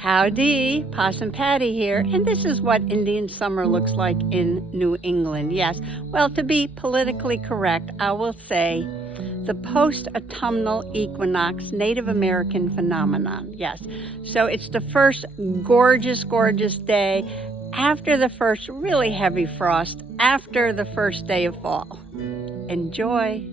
Howdy, Possum Patty here, and this is what Indian summer looks like in New England. Yes, well, to be politically correct, I will say the post-autumnal equinox Native American phenomenon. Yes, so it's the first gorgeous, gorgeous day after the first really heavy frost, after the first day of fall. Enjoy.